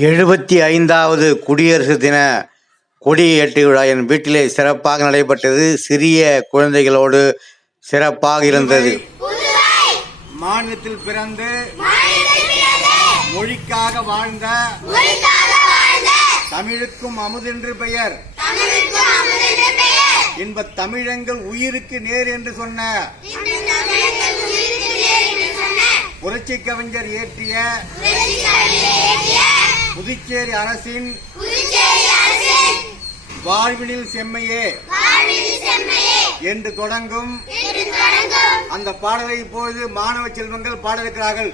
75வது குடியரசு தின கொடியேற்று விழா என் வீட்டிலே சிறப்பாக நடைபெற்றது. சிறிய குழந்தைகளோடு சிறப்பாக இருந்தது. மாநிலத்தில் பிறந்து மொழிக்காக வாழ்ந்த தமிழுக்கும் அமுதென்று பெயர், இன்ப தமிழங்கள் உயிருக்கு நேர் என்று சொன்ன புரட்சி கவிஞர் இயற்றிய புதுச்சேரி அரசின் வாழ்வினில் செம்மையே என்று தொடங்கும் அந்த பாடலை இப்பொழுது மாணவ செல்வங்கள் பாட இருக்கிறார்கள்.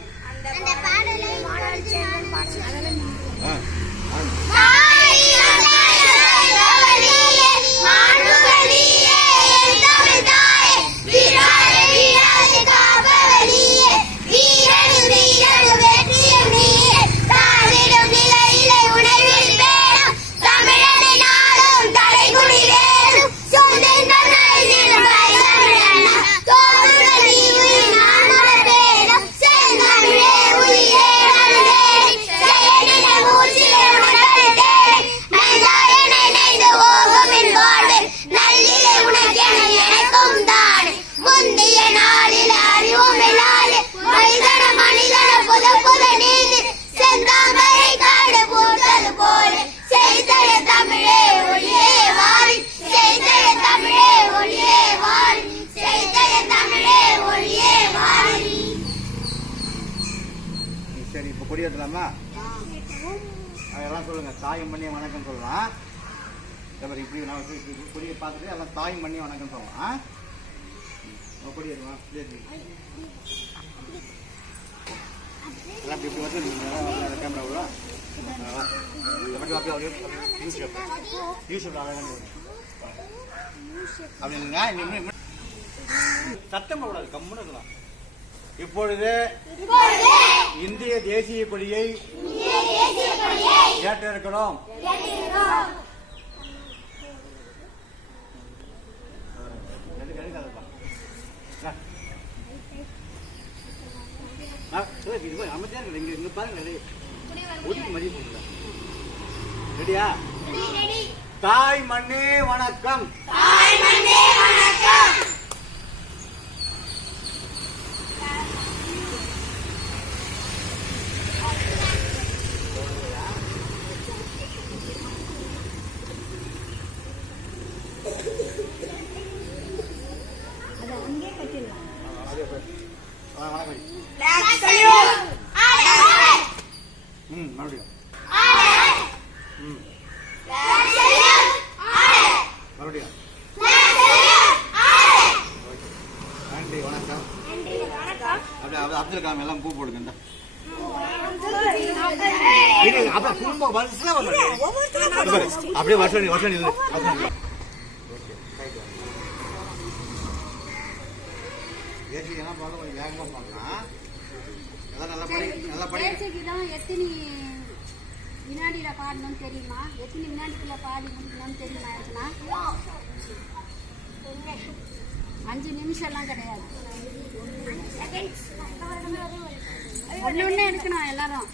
சரி, இப்ப கொடியேற்றலாமா? அதெல்லாம் சொல்லுங்க. தாயும் பண்ணி வணக்கம் சொல்லலாம். இப்படி கொடியை பார்த்துட்டு எல்லாம் தாயும் பண்ணி வணக்கம் சொல்லலாம். கொடியேறுவான் இப்படி வந்து கேமரா அப்படின்னா சத்தம் போடாது, கம்முன்னு இருக்கலாம். இப்பொழுது இந்திய தேசிய கொடியை ஏற்ற இருக்கிறோம். அமைதியா இருக்கு. இங்க பாருங்க, ரெடியா? தாய் மண்ணே வணக்கம். மறுபடியும் நன்றி, வணக்கம். அப்துல் கலாம் எல்லாம் பூ போடுங்க. அப்படியே வருஷம் வேகமா பண்ணலாம். எத்தனை வினாடியில பாடணும்னு தெரியுமா? எத்தனை வினாடிக்குள்ள பாடி முடிக்கணும்னு தெரியுமா? 5 நிமிஷம் எல்லாம் கிடையாது. ஒண்ணு எடுக்கணும் எல்லாரும்.